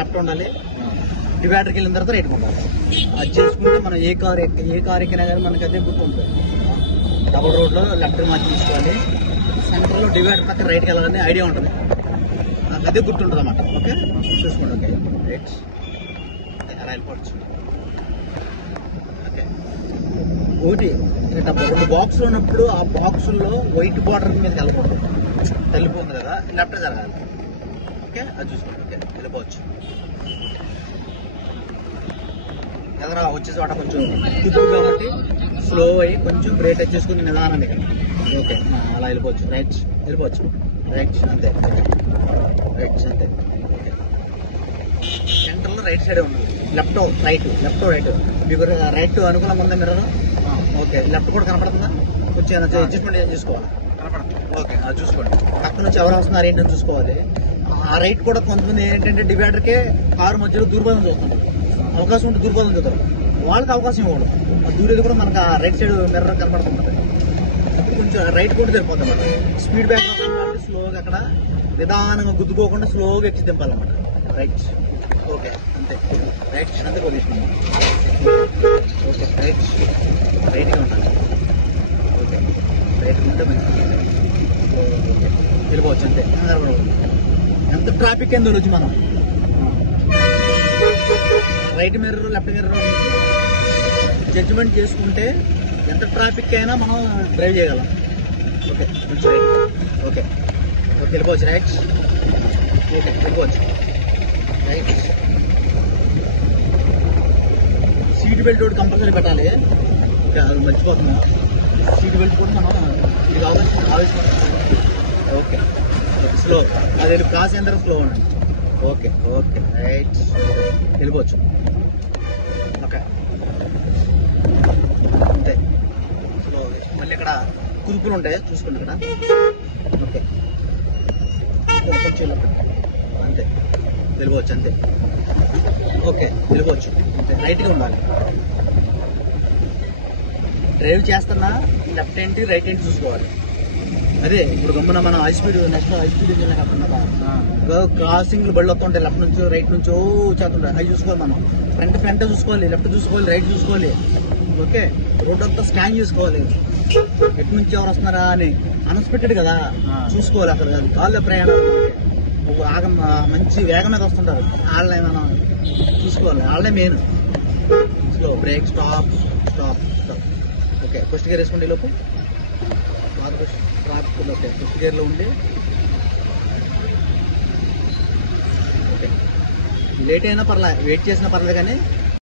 Left ఉండాలి, డివైడర్కి వెళ్ళిన తర్వాత రైట్ ఉండాలి. అది చేసుకుంటే మనం ఏ కార్ ఎక్కినా కానీ మనకి అదే గుర్తుంటుంది. డబుల్ రోడ్లో లెఫ్ట్ మార్చి తీసుకోవాలి, సెంటర్లో డివైడర్ పక్కన రైట్కి వెళ్ళాలని ఐడియా ఉంటుంది, నాకు అదే గుర్తుంటుంది అన్నమాట. ఓకే చూసుకోండి. ఓకే రైట్ అలా వెళ్ళిపోవచ్చు. ఓకే ఒకటి 2 బాక్సులు ఉన్నప్పుడు ఆ బాక్సుల్లో వైట్ బార్డర్ మీదకి వెళ్ళకూడదు, వెళ్ళిపోతుంది కదా, లెఫ్ట్ జరగాలి. ఓకే అది చూసుకోండి. ఓకే వెళ్ళిపోవచ్చు. ఎదరా వచ్చే చోట కొంచెం కుదురు కాబట్టి స్లో అయ్యి కొంచెం బ్రేక్ టచ్ చేసుకుని నిదానండి. ఓకే అలా వెళ్ళిపోవచ్చు. రైట్ వెళ్ళిపోవచ్చు. రైట్ అంతే, రైట్ అంతే. సెంటర్లో రైట్ సైడే ఉంది, లెఫ్ట్ రైట్ మీకు రైట్ అనుకూలంగా ఉందా మిర్రర్? ఓకే లెఫ్ట్ కూడా కనపడుతుందా? కొంచెం అడ్జస్ట్మెంట్ ఏం చూసుకోవాలి, కనపడుతుంది. ఓకే అది చూసుకోండి. పక్క నుంచి ఎవరు వస్తున్నారు ఏంటని చూసుకోవాలి. ఆ రైట్ కూడా కొంతమంది ఏంటంటే డివైడర్కే కారు మధ్యలో దూరబోధం చూస్తుంది, అవకాశం ఉంటే దూరబోధం చూస్తారు, వాళ్ళకి అవకాశం ఇవ్వడం. ఆ దూరేది కూడా మనకు ఆ రైట్ సైడ్ మిర్రర్ కనపడుతుంది. అప్పుడు కొంచెం రైట్ కూడా సరిపోతుంది అన్నమాట. స్పీడ్ బ్రేక్ కాబట్టి స్లోగా అక్కడ నిదానంగా గుద్దుకోకుండా స్లోగా ఎక్కి దింపాలన్నమాట. రైట్ ఓకే అంతే, రైట్ అంతే పొజిషన్. ఓకే రైట్గా ఉండాలి. ఓకే రైట్ ఉంటే మంచిది. ఓకే వెళ్ళిపోవచ్చు అంతే. ఎంత ట్రాఫిక్ అయిందో రోజు మనం right mirror left mirror judgement చేసుకుంటే ఎంత ట్రాఫిక్ అయినా మనం డ్రైవ్ చేయగలం. ఓకే కొంచెం రైట్. ఓకే ఓకే వెళ్ళిపోవచ్చు. రైట్ ఓకే వెళ్ళిపోవచ్చు. రైట్ సీట్ బెల్ట్ ఒకటి కంపల్సరీ పెట్టాలి. ఓకే అది మర్చిపోతున్నాం. సీట్ బెల్ట్ కూడా మనం ఇది ఆలోచిస్తాం. ఓకే ఓకే స్లో అది క్రాస్ అయిన తర్వాత స్లో ఉండండి. ఓకే ఓకే రైట్ వెళ్ళిపోవచ్చు. ఓకే అంతే స్లో. మళ్ళీ ఇక్కడ కుదుపులు ఉంటాయి చూసుకోండి ఇక్కడ. ఓకే కొంచెం అంతే వెళ్ళిపోవచ్చు అంతే. ఓకే వెళ్ళిపోవచ్చు అంతే. రైట్గా ఉండాలి. డ్రైవ్ చేస్తున్నా లెఫ్ట్ ఏంటి రైట్ ఏంటి చూసుకోవాలి. అదే ఇప్పుడు గమ్మున మనం high speed next high speed కాకుండా క్రాసింగ్లు బళ్ళు వస్తుంటాయి, లెఫ్ట్ నుంచి రైట్ నుంచి చేస్తుంటాయి, అవి చూసుకోవాలి. మనం ఫ్రంట్ చూసుకోవాలి, లెఫ్ట్ చూసుకోవాలి, రైట్ చూసుకోవాలి. ఓకే రోడ్ అంతా స్కాన్ చేసుకోవాలి, ఎటు నుంచి ఎవరు వస్తున్నారా అని. అన్ఎక్స్పెక్టెడ్ కదా చూసుకోవాలి. అసలు వాళ్ళ ప్రయాణం మంచి వేగం మీద వస్తుంటారు, వాళ్ళని మనం చూసుకోవాలి. వాళ్ళే main. Slow break stop stop stop. Okay first gear వేసుకోండి. లోపు ట్రాఫిక్ ఓకే ఫస్ట్ గేర్లో ఉండి. ఓకే లేట్ అయినా పర్లేదు, వెయిట్ చేసినా పర్లేదు, కానీ